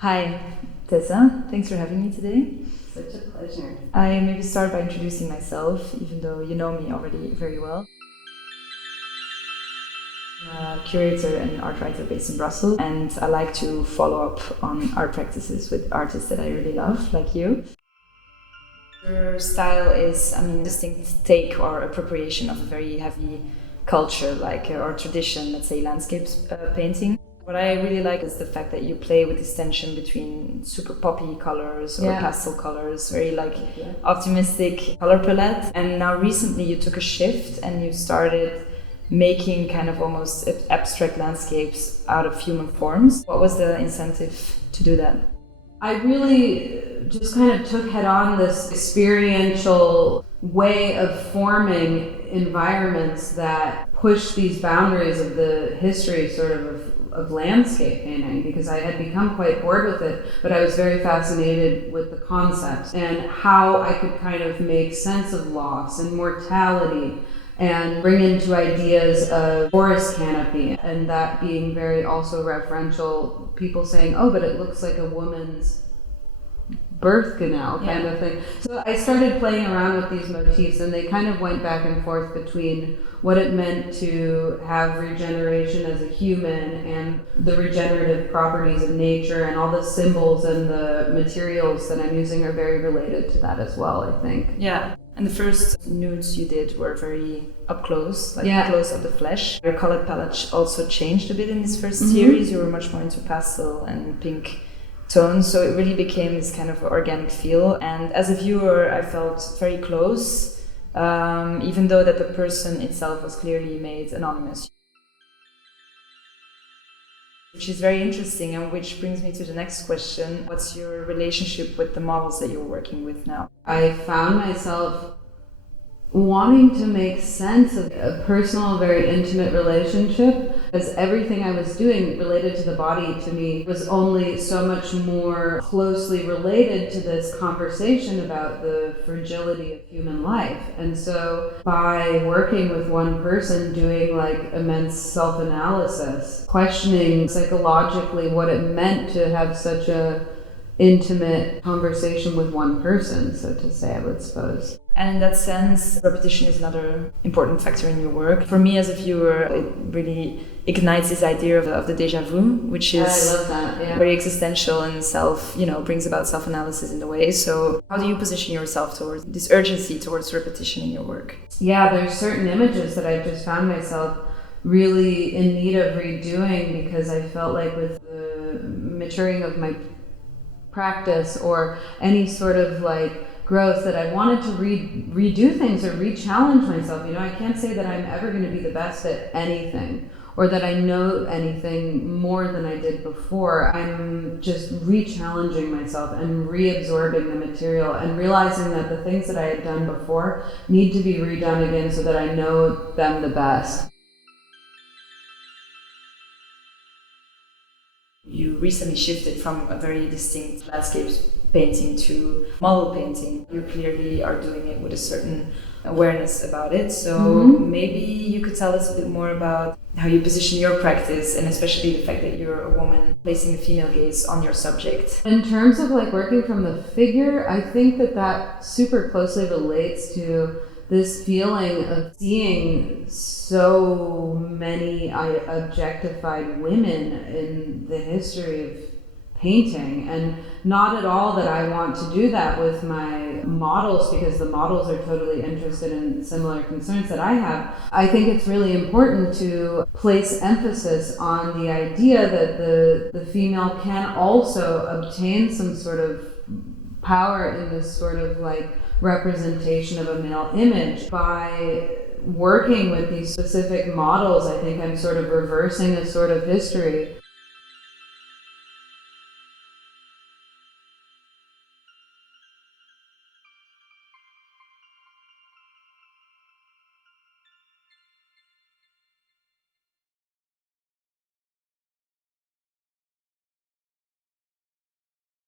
Hi, Tessa. Thanks for having me today. Such a pleasure. I maybe start by introducing myself, even though you know me already very well. I'm a curator and art writer based in Brussels, and I like to follow up on art practices with artists that I really love, like you. Your style is, distinct take or appropriation of a very heavy culture, or tradition, let's say landscapes painting. What I really like is the fact that you play with this tension between super poppy colors or pastel colors, very optimistic color palette. And now recently you took a shift and you started making kind of almost abstract landscapes out of human forms. What was the incentive to do that? I really just kind of took head on this experiential way of forming environments that push these boundaries of the history of landscape painting, because I had become quite bored with it, but I was very fascinated with the concepts and how I could kind of make sense of loss and mortality and bring into ideas of forest canopy, and that being very also referential, people saying, oh, but it looks like a woman's birth canal kind of thing. So I started playing around with these motifs, and they kind of went back and forth between what it meant to have regeneration as a human and the regenerative properties of nature, and all the symbols and the materials that I'm using are very related to that as well, I think. Yeah. And the first nudes you did were very up close, close up the flesh. Your color palette also changed a bit in this first series. You were much more into pastel and pink tones, so it really became this kind of organic feel. And as a viewer, I felt very close, even though that the person itself was clearly made anonymous. Which is very interesting, and which brings me to the next question. What's your relationship with the models that you're working with now? I found myself wanting to make sense of a personal, very intimate relationship, as everything I was doing related to the body to me was only so much more closely related to this conversation about the fragility of human life. And so by working with one person, doing like immense self-analysis, questioning psychologically what it meant to have such a intimate conversation with one person, so to say, I would suppose. And in that sense, repetition is another important factor in your work. For me as a viewer, it really ignites this idea of the déjà vu, which is I love that, very existential and brings about self-analysis in a way. So how do you position yourself towards this urgency towards repetition in your work? Yeah, there's certain images that I've just found myself really in need of redoing, because I felt like with the maturing of my practice or any sort of growth, that I wanted to redo things or re-challenge myself. I can't say that I'm ever going to be the best at anything or that I know anything more than I did before. I'm just re-challenging myself and reabsorbing the material and realizing that the things that I had done before need to be redone again so that I know them the best. You recently shifted from a very distinct landscapes painting to model painting. You clearly are doing it with a certain awareness about it. So maybe you could tell us a bit more about how you position your practice, and especially the fact that you're a woman placing the female gaze on your subject. In terms of working from the figure, I think that super closely relates to this feeling of seeing so many objectified women in the history of painting, and not at all that I want to do that with my models, because the models are totally interested in similar concerns that I have. I think it's really important to place emphasis on the idea that the female can also obtain some sort of power in this sort of representation of a male image. By working with these specific models, I think I'm sort of reversing a sort of history